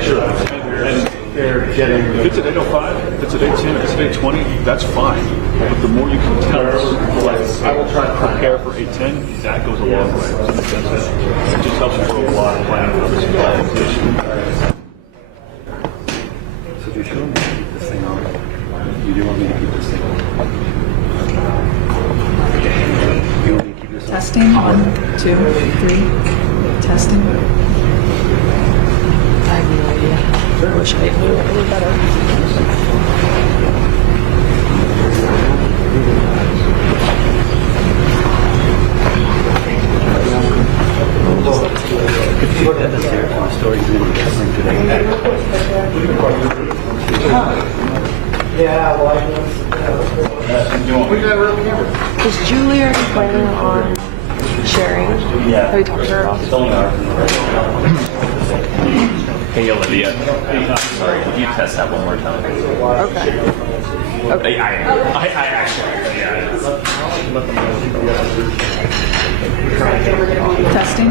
Sure. And they're getting. if it's at 8:05, if it's at 8:10, if it's at 8:20, that's fine. But the more you can tell us, I will try to prepare for 8:10, that goes a long way. Does that make sense? It just helps you for a lot of planning purposes. So do you want me to keep this thing on? You do want me to keep this thing on? You want me to keep this on? Testing. 1, 2, 3. Testing. I have no idea. I wish I knew it any better. If you look at the stairs, my story is going to be covering today. Yeah, well, Is Julie already planning on sharing? Yeah. Have you talked to her at all? It's only ours. Hey Olivia, sorry, would you test that one more time? Okay. Okay. I actually, yeah. Testing.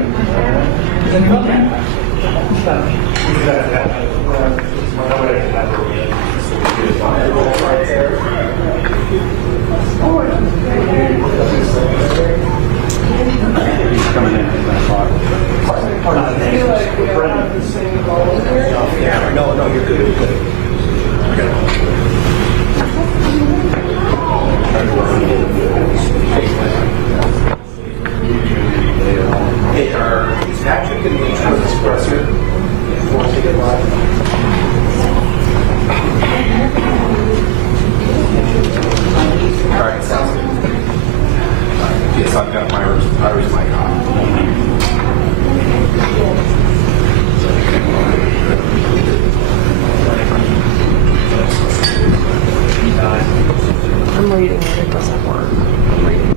He's coming in at 5. No, you're good. You're good. Hey, is Patrick in the insurance expressor? All right, sounds good. Yes, I've got my Irish mic on. I'm reading it. It doesn't work. I'm reading.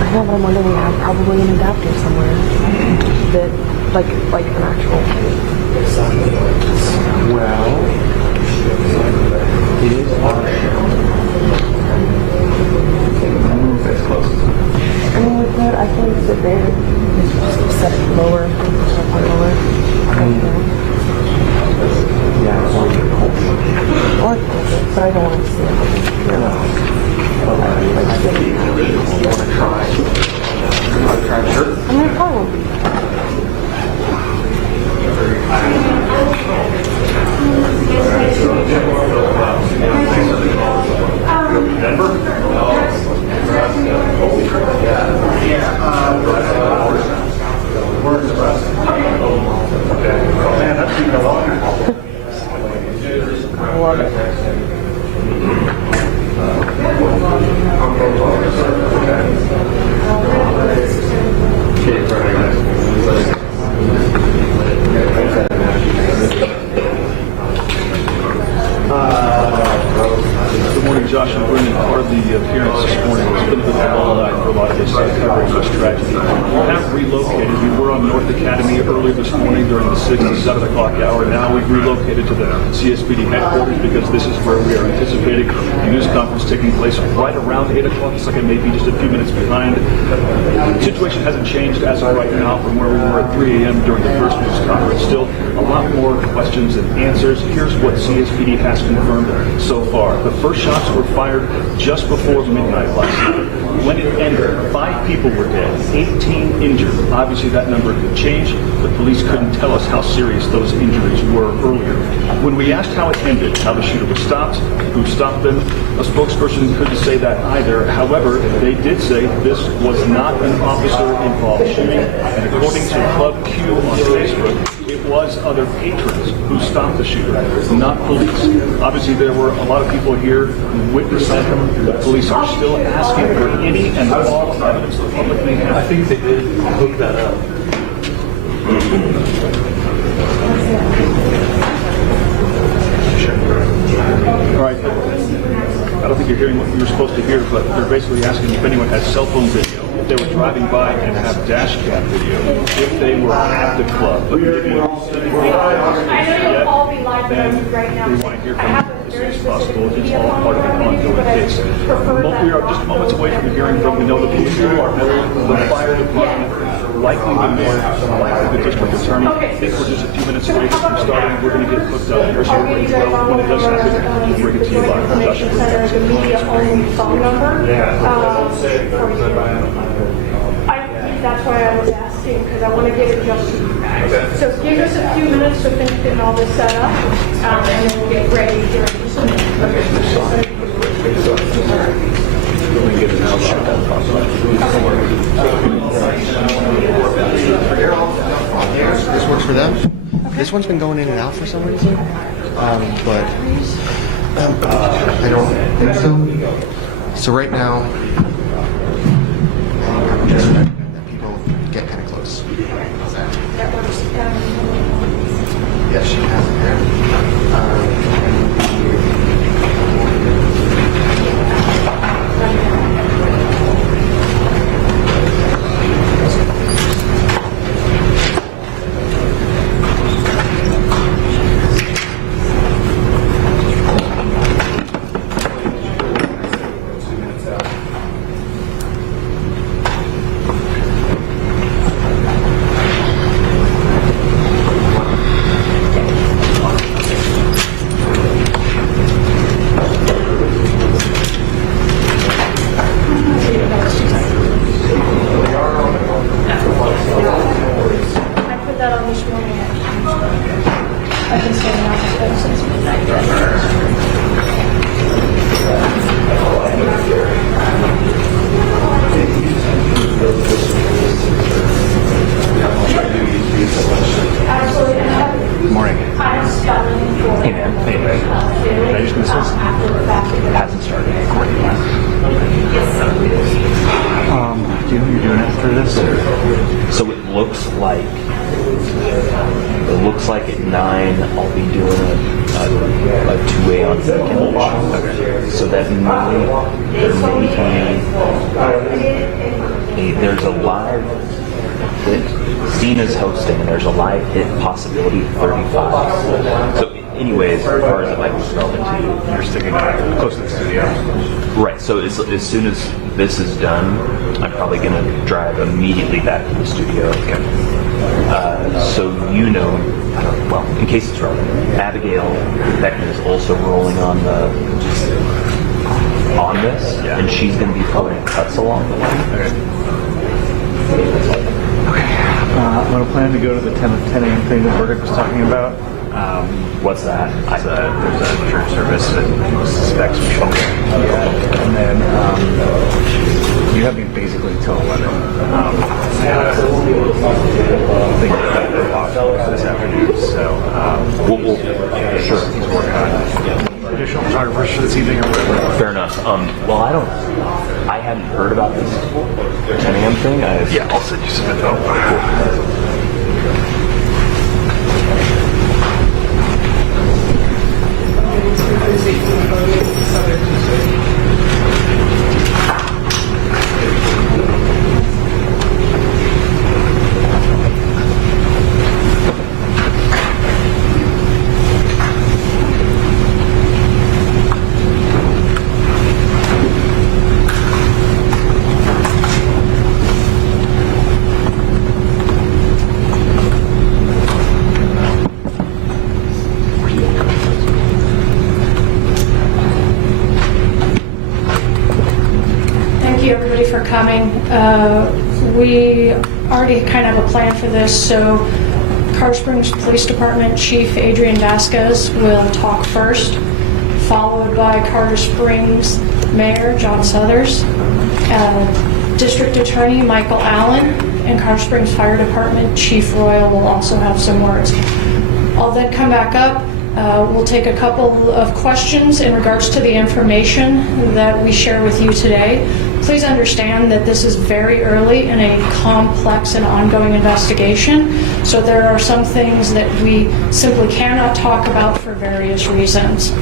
I know, but I'm wondering we have probably an adapter somewhere that, like an actual. Well, it is hard. Move as close as I mean, we could. I can sit there. Set it lower. Lower. yeah, it's on your cold. Or but I don't want to see it. I think you want to try. Sure. I mean, it probably won't be. Denver? Man, that's even a lot. I love it. Good morning, Josh and Brendan. Part of the appearance this morning has been a bit of a long night for a lot of this coverage of this tragedy. We have relocated. We were on North Academy earlier this morning during the 6 to 7 o'clock hour. Now we've relocated to the CSPD headquarters because this is where we are anticipating a news conference taking place right around 8 o'clock. It's like it may be just a few minutes behind. The situation hasn't changed as of right now from where we were at 3 a.m. during the first news conference. Still a lot more questions and answers. Here's what CSPD has confirmed so far. The first shots were fired just before midnight last night. When it ended, 5 people were dead, 18 injured. Obviously that number could change, but police couldn't tell us how serious those injuries were earlier. When we asked how it ended, how the shooter was stopped, who stopped them, a spokesperson couldn't say that either. However, they did say this was not an officer-involved shooting, and according to Club Q on Facebook, it was other patrons who stopped the shooter, not police. Obviously, there were a lot of people here who witnessed it. The police are still asking for any and all evidence the public may have. I think they did hook that up. All right. I don't think you're hearing what you were supposed to hear, but they're basically asking if anyone has cell phone video, if they were driving by and have dash cam video, if they were at the club. But I know you'll all be live right now. we want to hear from soon as possible. It's all part of an ongoing case. We are just moments away from hearing from, we know the police department, the fire department, likely the mayor, likely the district attorney. I think we're just a few minutes away from starting. We're going to get hooked up here, so we're ready to go. When it does happen, we'll bring it to you live. Information Center is a media-only phone number. That's why I was asking, because I want to get it just to you guys. So give us a few minutes to finish getting all this set up, and then we'll get ready here. This works for them. This one's been going in and out for some reason, but I don't think so. So right now, I'm just recommend that people get kind of close. Yes, she has it there. Looks like at 9 I'll be doing a 2-way on second. Okay. So that there's a live hit. Cena's hosting, and there's a live hit possibility of 35. So anyways, as far as it might be relevant to you, You're sticking close to the studio. right. So as soon as this is done, I'm probably going to drive immediately back to the studio. Okay. So well, in case it's relevant, Abigail Beckman is also rolling on this, and she's going to be pulling cuts along the way. Okay. I'm going to plan to go to the 10 a.m. thing that Burdick was talking about. What's that? There's a church service that suspects we should and then you have me basically until 11. I think that's this afternoon, so We'll sure. he's working on additional photographers for this evening or whatever. Fair enough. Well, I hadn't heard about this 10 a.m. thing. Yeah, I'll send you some info. For coming. We already kind of have a plan for this, so Colorado Springs Police Department Chief Adrian Vasquez will talk first, followed by Colorado Springs Mayor John Suthers, District Attorney Michael Allen, and Colorado Springs Fire Department Chief Royal will also have some words. I'll then come back up. We'll take a couple of questions in regards to the information that we share with you today. Please understand that this is very early in a complex and ongoing investigation, so there are some things that we simply cannot talk about for various reasons.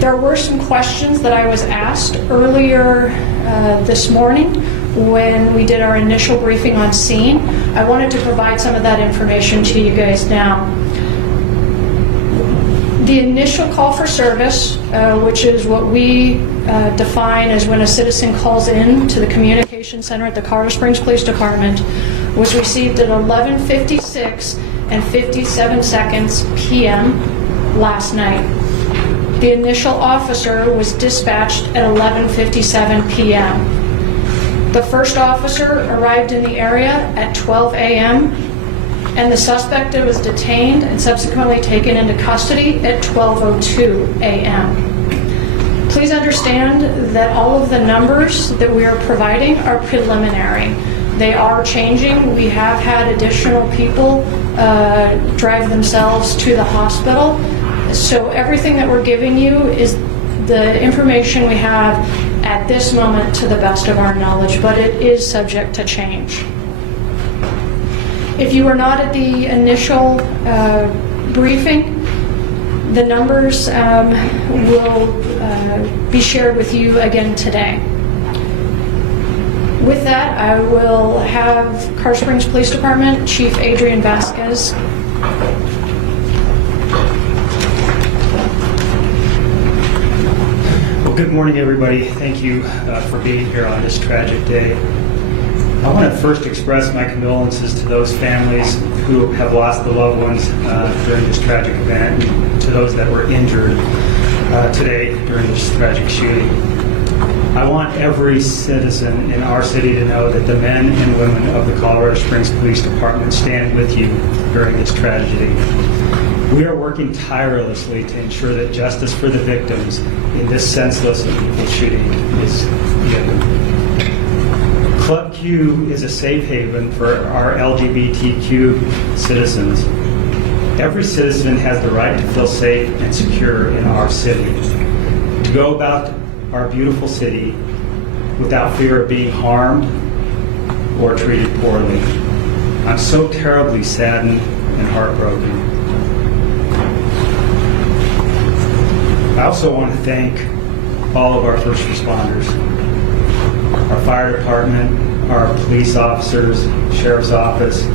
There were some questions that I was asked earlier this morning when we did our initial briefing on scene. I wanted to provide some of that information to you guys now. The initial call for service, which is what we define as when a citizen calls in to the communication center at the Colorado Springs Police Department, was received at 11:56 and 57 seconds p.m. last night. The initial officer was dispatched at 11:57 p.m. The first officer arrived in the area at 12 a.m. and the suspect was detained and subsequently taken into custody at 12:02 a.m. Please understand that all of the numbers that we are providing are preliminary. They are changing. We have had additional people drive themselves to the hospital. So everything that we're giving you is the information we have at this moment to the best of our knowledge, but it is subject to change. If you were not at the initial briefing, the numbers will be shared with you again today. With that, I will have Colorado Springs Police Department Chief Adrian Vasquez. Well, good morning, everybody. Thank you for being here on this tragic day. I want to first express my condolences to those families who have lost their loved ones during this tragic event, and to those that were injured today during this tragic shooting. I want every citizen in our city to know that the men and women of the Colorado Springs Police Department stand with you during this tragedy. We are working tirelessly to ensure that justice for the victims in this senseless and evil shooting is given. Club Q is a safe haven for our LGBTQ citizens. Every citizen has the right to feel safe and secure in our city, to go about our beautiful city without fear of being harmed or treated poorly. I'm so terribly saddened and heartbroken. I also want to thank all of our first responders, our fire department, our police officers, sheriff's office,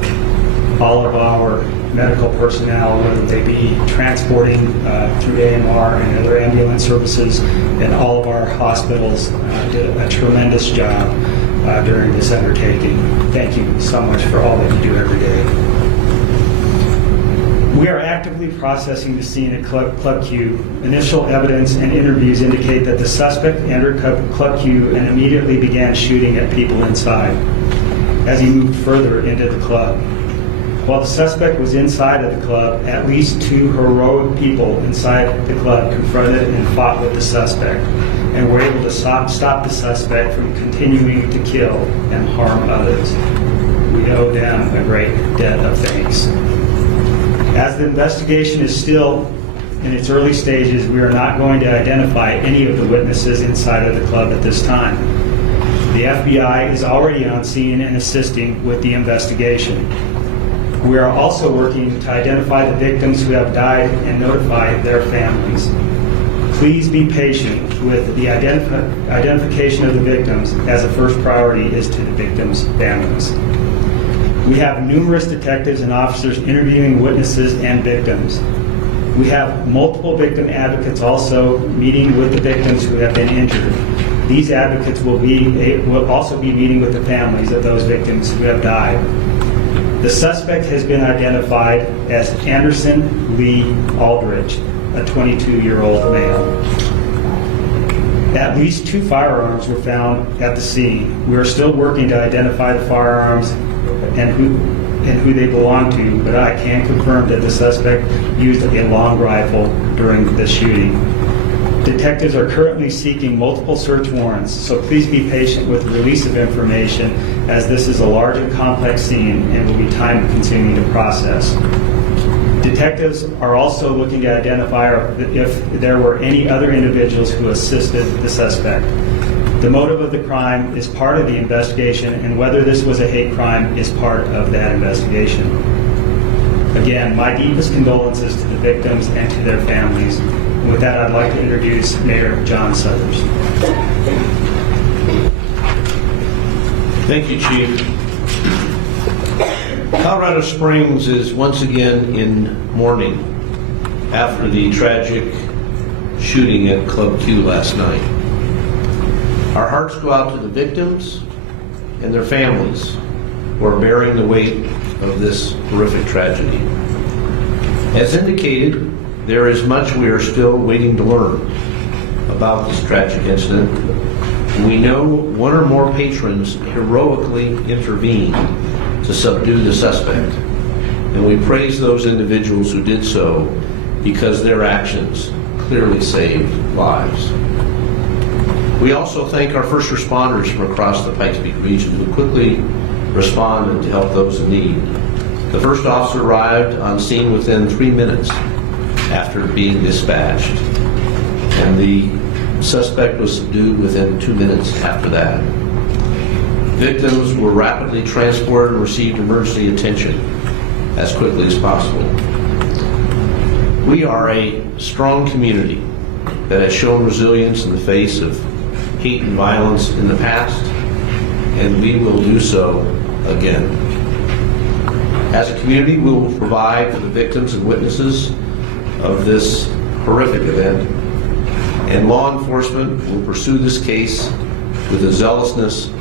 all of our medical personnel, whether they be transporting through AMR and other ambulance services, and all of our hospitals did a tremendous job during this undertaking. Thank you so much for all that you do every day. We are actively processing the scene at Club Q. Initial evidence and interviews indicate that the suspect entered Club Q and immediately began shooting at people inside as he moved further into the club. While the suspect was inside of the club, at least 2 heroic people inside the club confronted and fought with the suspect and were able to stop the suspect from continuing to kill and harm others. We owe them a great debt of thanks. As the investigation is still in its early stages, we are not going to identify any of the witnesses inside of the club at this time. The FBI is already on scene and assisting with the investigation. We are also working to identify the victims who have died and notify their families. Please be patient with the identification of the victims, as the first priority is to the victims' families. We have numerous detectives and officers interviewing witnesses and victims. We have multiple victim advocates also meeting with the victims who have been injured. These advocates will also be meeting with the families of those victims who have died. The suspect has been identified as Anderson Lee Aldrich, a 22-year-old male. At least 2 firearms were found at the scene. We are still working to identify the firearms and who they belong to, but I can confirm that the suspect used a long rifle during the shooting. Detectives are currently seeking multiple search warrants, so please be patient with the release of information, as this is a large and complex scene and will be time-consuming to process. Detectives are also looking to identify if there were any other individuals who assisted the suspect. The motive of the crime is part of the investigation, and whether this was a hate crime is part of that investigation. Again, my deepest condolences to the victims and to their families. With that, I'd like to introduce Mayor John Suthers. Thank you, Chief. Colorado Springs is once again in mourning after the tragic shooting at Club Q last night. Our hearts go out to the victims and their families who are bearing the weight of this horrific tragedy. As indicated, there is much we are still waiting to learn about this tragic incident. We know one or more patrons heroically intervened to subdue the suspect, and we praise those individuals who did so because their actions clearly saved lives. We also thank our first responders from across the Pikes Peak region who quickly responded to help those in need. The first officer arrived on scene within 3 minutes after being dispatched, and the suspect was subdued within 2 minutes after that. Victims were rapidly transported and received emergency attention as quickly as possible. We are a strong community that has shown resilience in the face of hate and violence in the past, and we will do so again. As a community, we will provide for the victims and witnesses of this horrific event, and law enforcement will pursue this case with the zealousness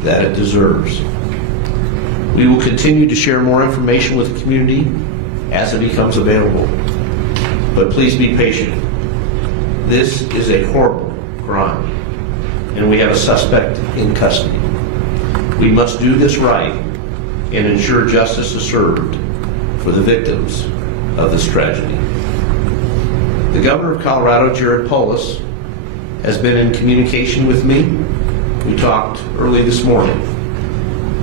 that it deserves. We will continue to share more information with the community as it becomes available, but please be patient. This is a horrible crime, and we have a suspect in custody. We must do this right and ensure justice is served for the victims of this tragedy. The Governor of Colorado, Jared Polis, has been in communication with me. We talked early this morning.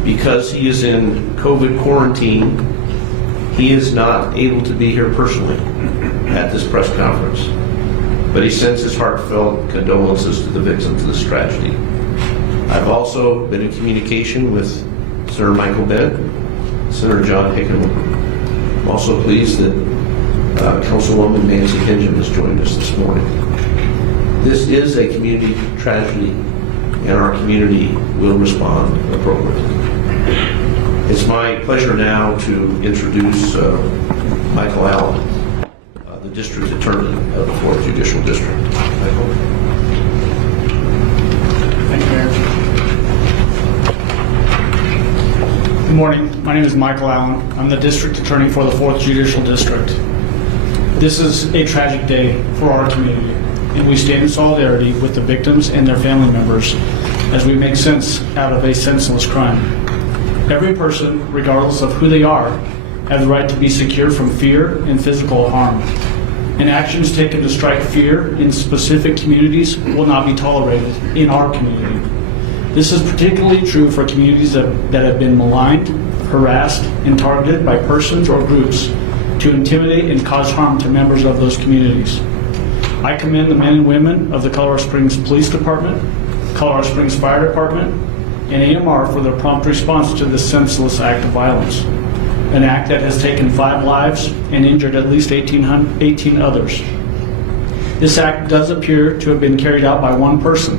Because he is in COVID quarantine, he is not able to be here personally at this press conference, but he sends his heartfelt condolences to the victims of this tragedy. I've also been in communication with Senator Michael Bennett, Senator John Hickman. I'm also pleased that Councilwoman Nancy Hingham has joined us this morning. This is a community tragedy, and our community will respond appropriately. It's my pleasure now to introduce Michael Allen, the District Attorney of the 4th Judicial District. Michael. Thank you, Mayor. Good morning. My name is Michael Allen. I'm the District Attorney for the 4th Judicial District. This is a tragic day for our community, and we stand in solidarity with the victims and their family members as we make sense out of a senseless crime. Every person, regardless of who they are, have the right to be secure from fear and physical harm. And actions taken to strike fear in specific communities will not be tolerated in our community. This is particularly true for communities that have been maligned, harassed, and targeted by persons or groups to intimidate and cause harm to members of those communities. I commend the men and women of the Colorado Springs Police Department, Colorado Springs Fire Department, and AMR for their prompt response to this senseless act of violence, an act that has taken 5 lives and injured at least 18 others. This act does appear to have been carried out by one person,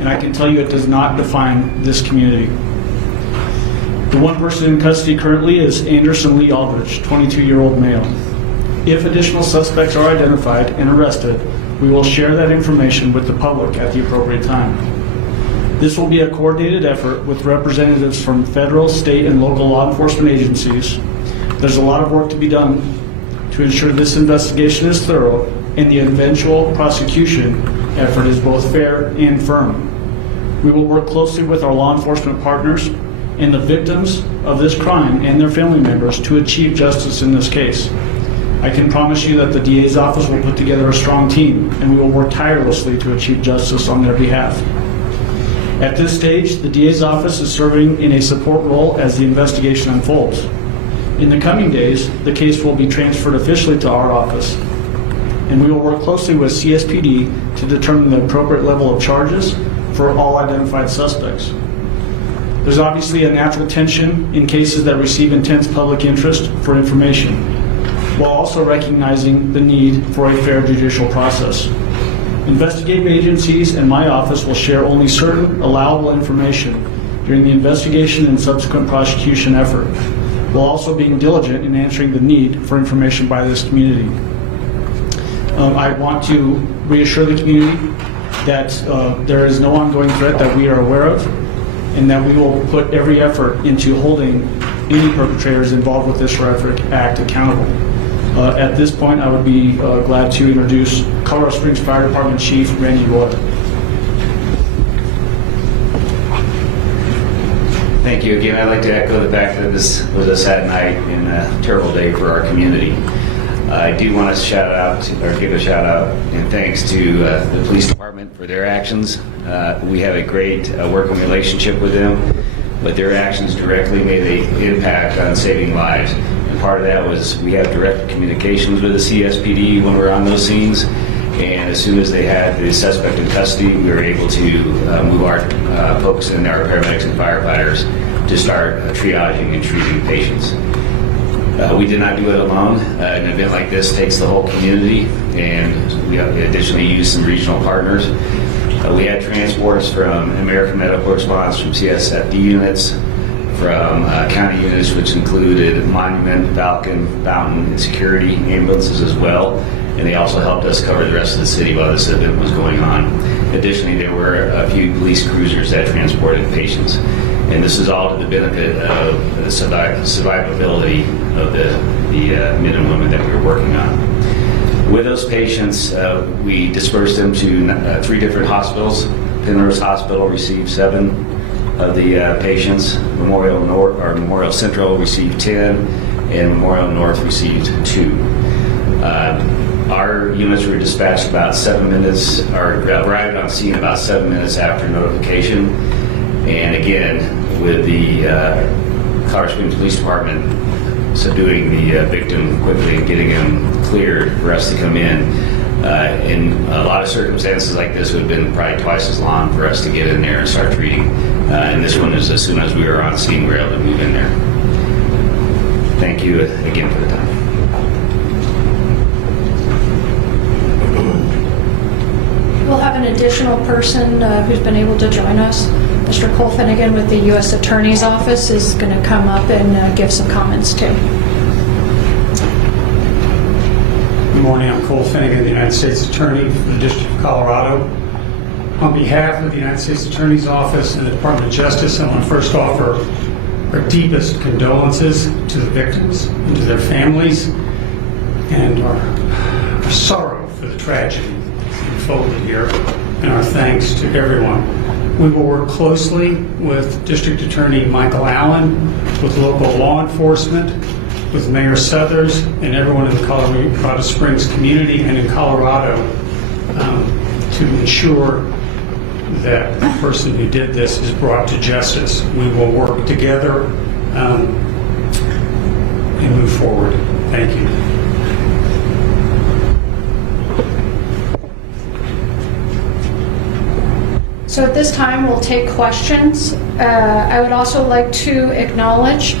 and I can tell you it does not define this community. The one person in custody currently is Anderson Lee Aldridge, 22-year-old male. If additional suspects are identified and arrested, we will share that information with the public at the appropriate time. This will be a coordinated effort with representatives from federal, state, and local law enforcement agencies. There's a lot of work to be done to ensure this investigation is thorough and the eventual prosecution effort is both fair and firm. We will work closely with our law enforcement partners and the victims of this crime and their family members to achieve justice in this case. I can promise you that the DA's office will put together a strong team, and we will work tirelessly to achieve justice on their behalf. At this stage, the DA's office is serving in a support role as the investigation unfolds. In the coming days, the case will be transferred officially to our office, and we will work closely with CSPD to determine the appropriate level of charges for all identified suspects. There's obviously a natural tension in cases that receive intense public interest for information, while also recognizing the need for a fair judicial process. Investigative agencies and my office will share only certain allowable information during the investigation and subsequent prosecution effort, while also being diligent in answering the need for information by this community. I want to reassure the community that there is no ongoing threat that we are aware of, and that we will put every effort into holding any perpetrators involved with this horrific act accountable. At this point, I would be glad to introduce Colorado Springs Fire Department Chief Randy Roy. Thank you again. I'd like to echo the fact that this was a sad night and a terrible day for our community. I do want to give a shout out and thanks to the police department for their actions. We have a great working relationship with them, but their actions directly made an impact on saving lives. And part of that was we have direct communications with the CSPD when we're on those scenes. And as soon as they had the suspect in custody, we were able to move our folks and our paramedics and firefighters to start triaging and treating patients. We did not do it alone. An event like this takes the whole community, and we additionally used some regional partners. We had transports from American Medical Response, from CSFD units, from county units, which included Monument, Falcon, Fountain, and security ambulances as well. And they also helped us cover the rest of the city while this event was going on. Additionally, there were a few police cruisers that transported patients. And this is all to the benefit of the survivability of the men and women that we were working on. With those patients, we dispersed them to 3 different hospitals. Penrose Hospital received 7 of the patients. Memorial Central received 10, and Memorial North received 2. Our units were dispatched about 7 minutes, or arrived on scene about 7 minutes after notification. And again, with the Colorado Springs Police Department subduing the victim quickly and getting him cleared for us to come in a lot of circumstances like this would have been probably twice as long for us to get in there and start treating. And this one is as soon as we were on scene, we were able to move in there. Thank you again for the time. We'll have an additional person who's been able to join us. Mr. Cole Finnegan with the U.S. Attorney's Office is going to come up and give some comments too. Good morning. I'm Cole Finnegan, the United States Attorney for the District of Colorado. On behalf of the United States Attorney's Office and the Department of Justice, I want to first offer our deepest condolences to the victims and to their families, and our sorrow for the tragedy that's unfolded here, and our thanks to everyone. We will work closely with District Attorney Michael Allen, with local law enforcement, with Mayor Suthers, and everyone in the Colorado Springs community and in Colorado to ensure that the person who did this is brought to justice. We will work together and move forward. Thank you. So at this time, we'll take questions. I would also like to acknowledge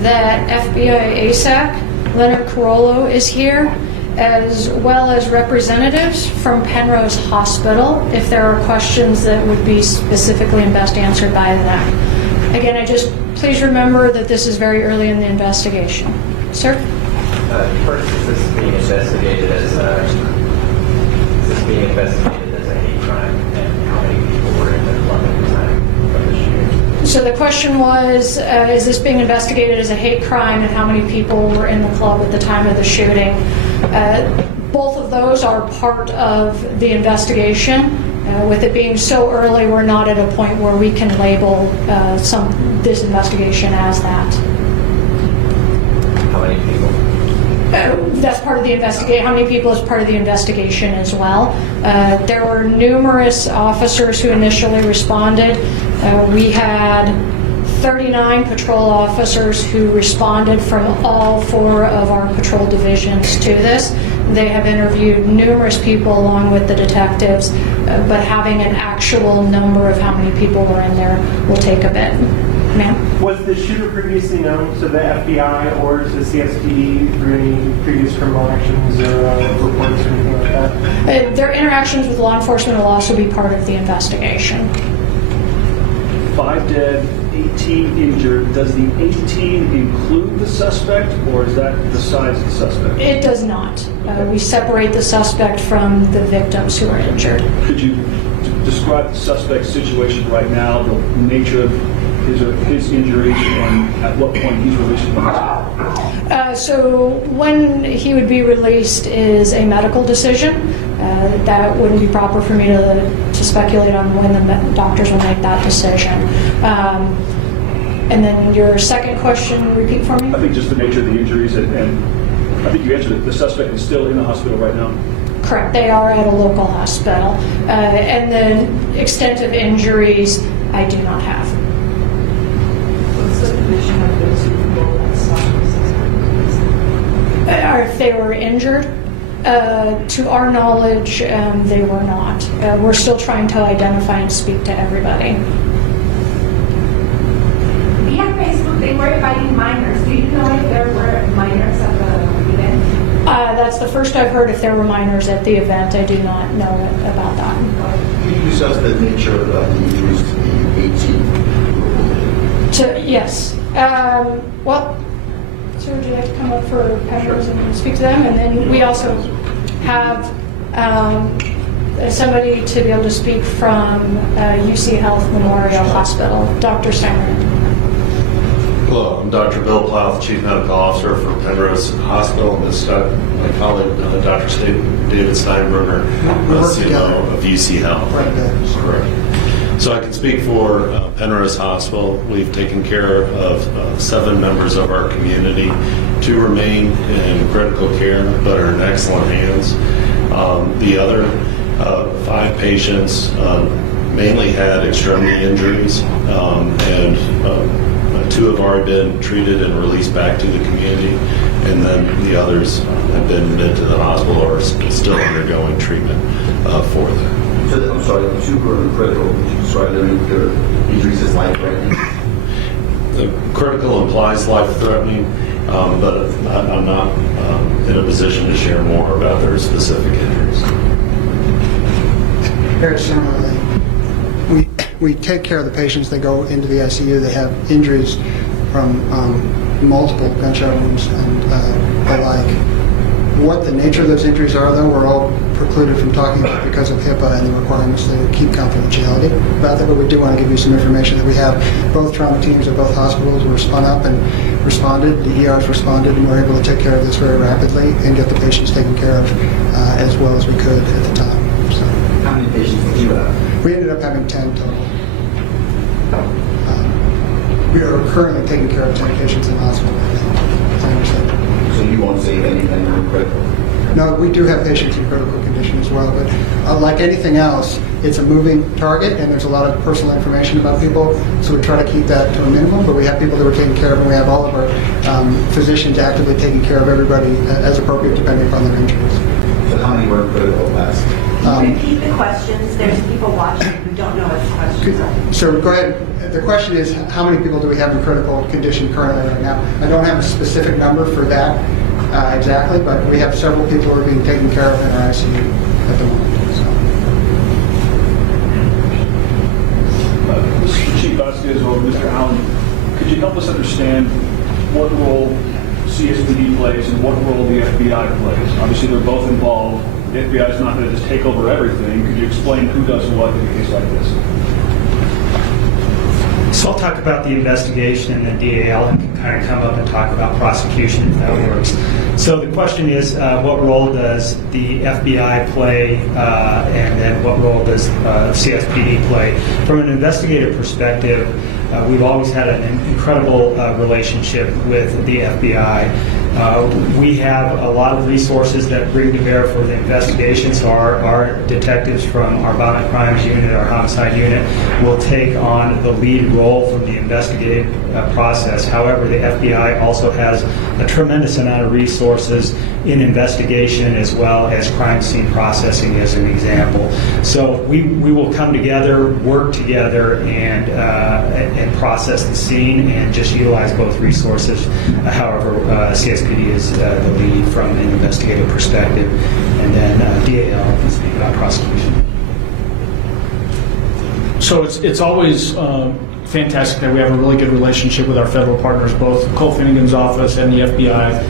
that FBI ASAC, Leonard Carollo, is here, as well as representatives from Penrose Hospital, if there are questions that would be specifically and best answered by them. Again, please remember that this is very early in the investigation. Sir? First, is this being investigated as a hate crime, and how many people were in the club at the time of the shooting? So the question was, is this being investigated as a hate crime, and how many people were in the club at the time of the shooting? Both of those are part of the investigation. With it being so early, we're not at a point where we can label this investigation as that. How many people? That's part of the investigation. How many people is part of the investigation as well. There were numerous officers who initially responded. We had 39 patrol officers who responded from all 4 of our patrol divisions to this. They have interviewed numerous people along with the detectives, but having an actual number of how many people were in there will take a bit. Ma'am? Was the shooter previously known to the FBI or to the CSPD through any previous criminal actions or reports or anything like that? Their interactions with law enforcement will also be part of the investigation. 5 dead, 18 injured. Does the 18 include the suspect, or is that besides the suspect? It does not. We separate the suspect from the victims who are injured. Could you describe the suspect's situation right now, the nature of his injuries, and at what point he's released from the hospital? So when he would be released is a medical decision. That wouldn't be proper for me to speculate on when the doctors will make that decision. And then your second question, repeat for me? I think just the nature of the injuries, and I think you answered it. The suspect is still in the hospital right now. Correct. They are at a local hospital. And the extent of injuries, I do not have. What's the condition of those people that stopped the suspect? Or if they were injured, to our knowledge, they were not. We're still trying to identify and speak to everybody. Via Facebook, they were inviting minors. Do you know if there were minors at the event? That's the first I've heard if there were minors at the event. I do not know about that. Can you discuss the nature of the injuries to the 18? Yes. Well, so would you like to come up for Penrose and speak to them? And then we also have somebody to be able to speak from UC Health Memorial Hospital, Dr. Steiner. Hello, I'm Dr. Bill Plouth, Chief Medical Officer for Penrose Hospital, and this my colleague, Dr. David Steinberger, CMO of UC Health. Right there. Correct. So I can speak for Penrose Hospital. We've taken care of 7 members of our community. 2 remain in critical care, but are in excellent hands. The other 5 patients mainly had extremity injuries, and 2 have already been treated and released back to the community, and then the others have been admitted to the hospital or are still undergoing treatment for them. So, I'm sorry, the 2 who are critical, would you describe their injuries as life-threatening? The critical implies life-threatening, but I'm not in a position to share more about their specific injuries. Very similarly, we take care of the patients that go into the ICU. They have injuries from multiple gunshot wounds and the like. What the nature of those injuries are, though, we're all precluded from talking about because of HIPAA and the requirements to keep confidentiality about that, but we do want to give you some information that we have. Both trauma teams at both hospitals were spun up and responded. The ERs responded, and we were able to take care of this very rapidly and get the patients taken care of as well as we could at the time. So, how many patients did you have? We ended up having 10 total. We are currently taking care of 10 patients in the hospital right now, as I understand. So you won't say anything on critical? No, we do have patients in critical condition as well, but like anything else, it's a moving target and there's a lot of personal information about people, so we try to keep that to a minimum, but we have people that we're taking care of, and we have all of our physicians actively taking care of everybody as appropriate depending upon their injuries. So how many were in critical last? Repeat the questions. There's people watching who don't know what the questions are. So go ahead. The question is, how many people do we have in critical condition currently right now? I don't have a specific number for that exactly, but we have several people who are being taken care of in our ICU at the moment. This is Chief Vasquez or Mr. Allen. Could you help us understand what role CSPD plays and what role the FBI plays? Obviously, they're both involved. The FBI is not going to just take over everything. Could you explain who does what in a case like this? So I'll talk about the investigation, and then DAL can kind of come up and talk about prosecution if that works. So the question is, what role does the FBI play, and then what role does CSPD play? From an investigative perspective, we've always had an incredible relationship with the FBI. We have a lot of resources that bring to bear for the investigation. So our detectives from our violent crimes unit, our homicide unit, will take on the lead role from the investigative process. However, the FBI also has a tremendous amount of resources in investigation as well as crime scene processing, as an example. So we will come together, work together, and process the scene and just utilize both resources. However, CSPD is the lead from an investigative perspective, and then DAL can speak about prosecution. So it's always fantastic that we have a really good relationship with our federal partners, both Cole Finnegan's office and the FBI.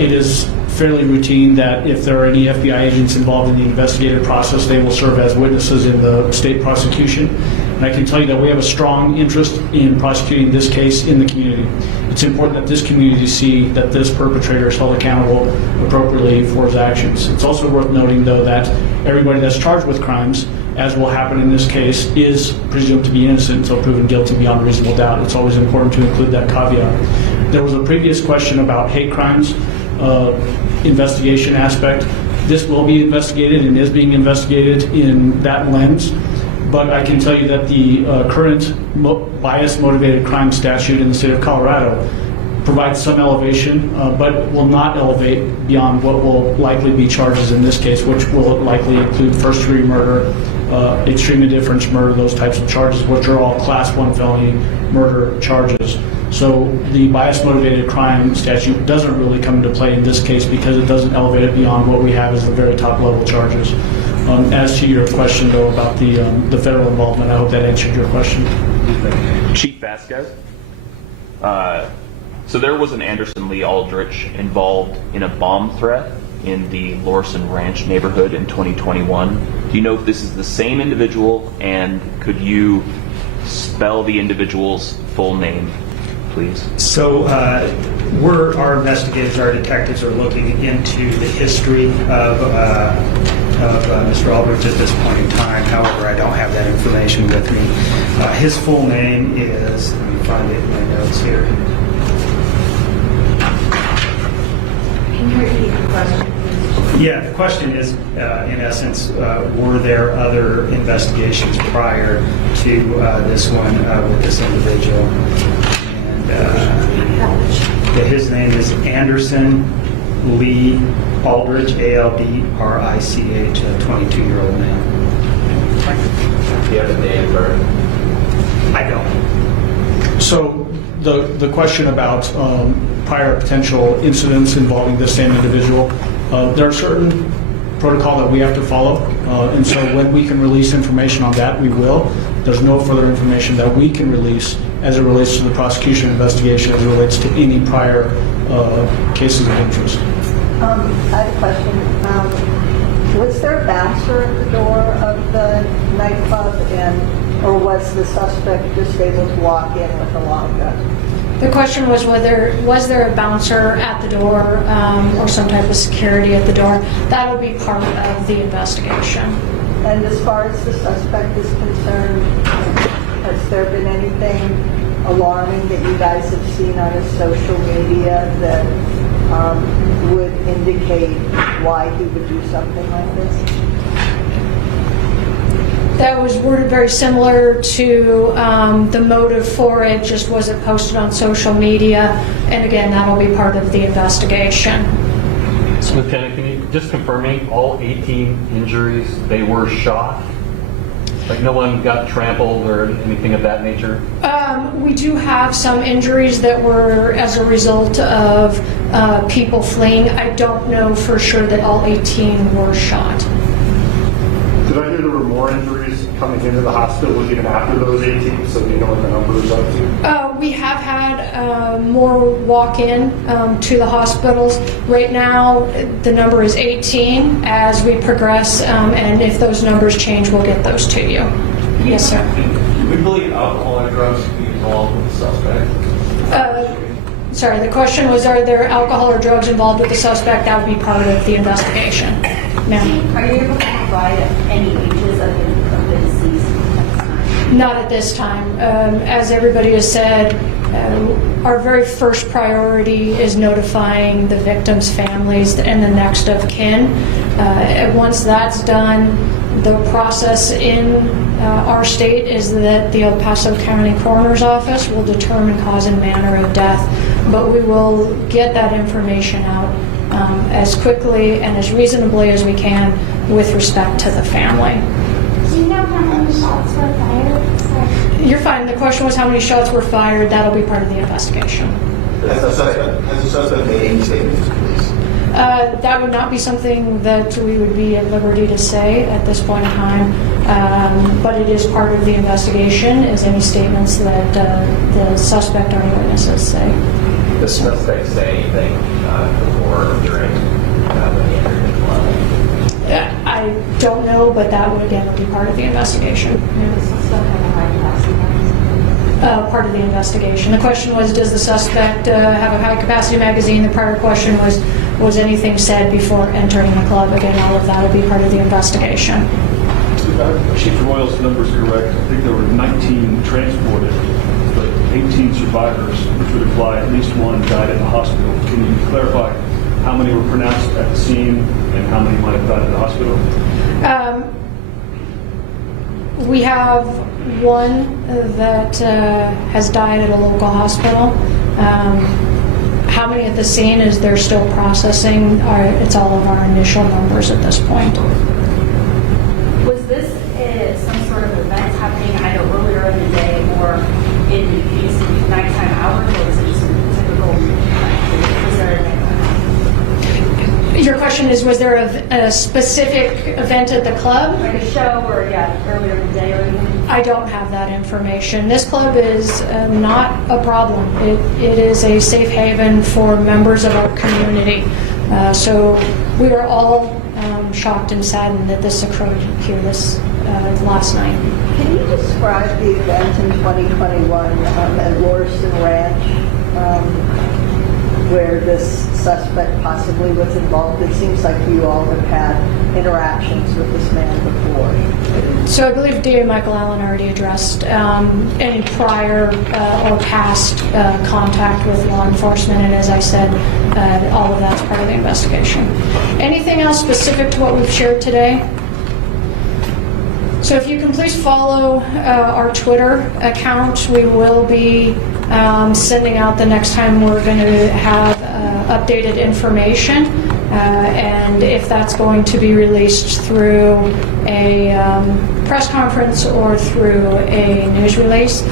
It is fairly routine that if there are any FBI agents involved in the investigative process, they will serve as witnesses in the state prosecution. And I can tell you that we have a strong interest in prosecuting this case in the community. It's important that this community see that this perpetrator is held accountable appropriately for his actions. It's also worth noting, though, that everybody that's charged with crimes, as will happen in this case, is presumed to be innocent until proven guilty beyond reasonable doubt. It's always important to include that caveat. There was a previous question about hate crimes investigation aspect. This will be investigated and is being investigated in that lens. But I can tell you that the current bias-motivated crime statute in the state of Colorado provides some elevation, but will not elevate beyond what will likely be charges in this case, which will likely include first-degree murder, extreme indifference murder, those types of charges, which are all Class 1 felony murder charges. So the bias-motivated crime statute doesn't really come into play in this case because it doesn't elevate it beyond what we have as the very top-level charges. As to your question, though, about the federal involvement, I hope that answered your question. Chief Vasquez, so there was an Anderson Lee Aldrich involved in a bomb threat in the Lorson Ranch neighborhood in 2021. Do you know if this is the same individual, and could you spell the individual's full name, please? So our investigators, our detectives are looking into the history of Mr. Aldrich at this point in time. However, I don't have that information with me. His full name is, let me find it in my notes here. Can you repeat the question? Yeah, the question is, in essence, were there other investigations prior to this one with this individual? And his name is Anderson Lee Aldrich, Aldrich, a 22-year-old man. Do you have a date of birth? I don't. So the question about prior potential incidents involving the same individual, there are certain protocol that we have to follow, and so when we can release information on that, we will. There's no further information that we can release as it relates to the prosecution investigation, as it relates to any prior cases of interest. I have a question. Was there a bouncer at the door of the nightclub, or was the suspect just able to walk in with a long gun? The question was was there a bouncer at the door or some type of security at the door? That would be part of the investigation. And as far as the suspect is concerned, has there been anything alarming that you guys have seen on his social media that would indicate why he would do something like this? That was worded very similar to the motive for it, just wasn't posted on social media. And again, that'll be part of the investigation. Lieutenant, can you just confirm me, all 18 injuries, they were shot? Like no one got trampled or anything of that nature? We do have some injuries that were as a result of people fleeing. I don't know for sure that all 18 were shot. Did I hear there were more injuries coming into the hospital even after those 18, so do you know what the number is up to? We have had more walk-in to the hospitals. Right now, the number is 18. As we progress, and if those numbers change, we'll get those to you. Yes, sir. Do we believe alcohol or drugs to be involved with the suspect? Sorry, the question was, are there alcohol or drugs involved with the suspect? That would be part of the investigation. Ma'am? Are you able to provide any ages of the deceased? Not at this time. As everybody has said, our very first priority is notifying the victims' families and the next of kin. Once that's done, the process in our state is that the El Paso County Coroner's Office will determine cause and manner of death, but we will get that information out as quickly and as reasonably as we can with respect to the family. Do you know how many shots were fired? You're fine. The question was how many shots were fired. That'll be part of the investigation. Has the suspect made any statements to police? That would not be something that we would be at liberty to say at this point in time, but it is part of the investigation, as any statements that the suspect or any witnesses say. The suspect say anything before or during when he entered the club? I don't know, but that would again be part of the investigation. Part of the investigation. The question was, does the suspect have a high-capacity magazine? The prior question was anything said before entering the club? Again, all of that will be part of the investigation. Chief Royal's numbers correct. I think there were 19 transported, but 18 survivors, which would imply at least one died at the hospital. Can you clarify how many were pronounced at the scene and how many might have died at the hospital? We have one that has died at a local hospital. How many at the scene is they're still processing? It's all of our initial numbers at this point. Was this some sort of event happening either earlier in the day or in these nighttime hours, or was it just a typical, was there an Your question is, was there a specific event at the club? like a show or, earlier in the day or anything? I don't have that information. This club is not a problem. It is a safe haven for members of our community. So we are all shocked and saddened that this occurred here this last night. Can you describe the event in 2021 at Lorison Ranch where this suspect possibly was involved? It seems like you all have had interactions with this man before. So I believe DA Michael Allen already addressed any prior or past contact with law enforcement, and as I said, all of that's part of the investigation. Anything else specific to what we've shared today? So if you can please follow our Twitter account, we will be sending out the next time we're going to have updated information, and if that's going to be released through a press conference or through a news release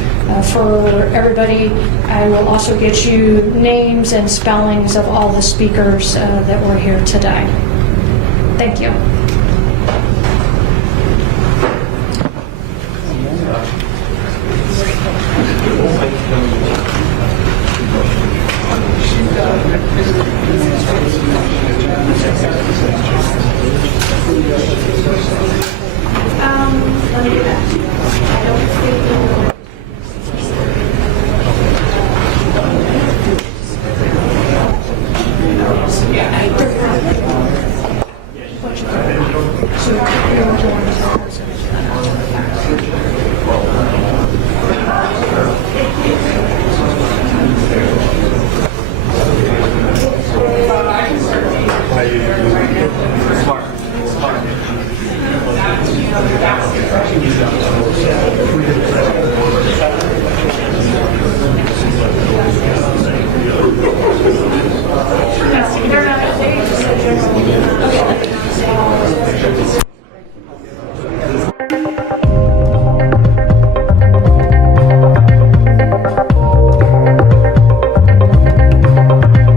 for everybody, I will also get you names and spellings of all the speakers that were here today. Thank you.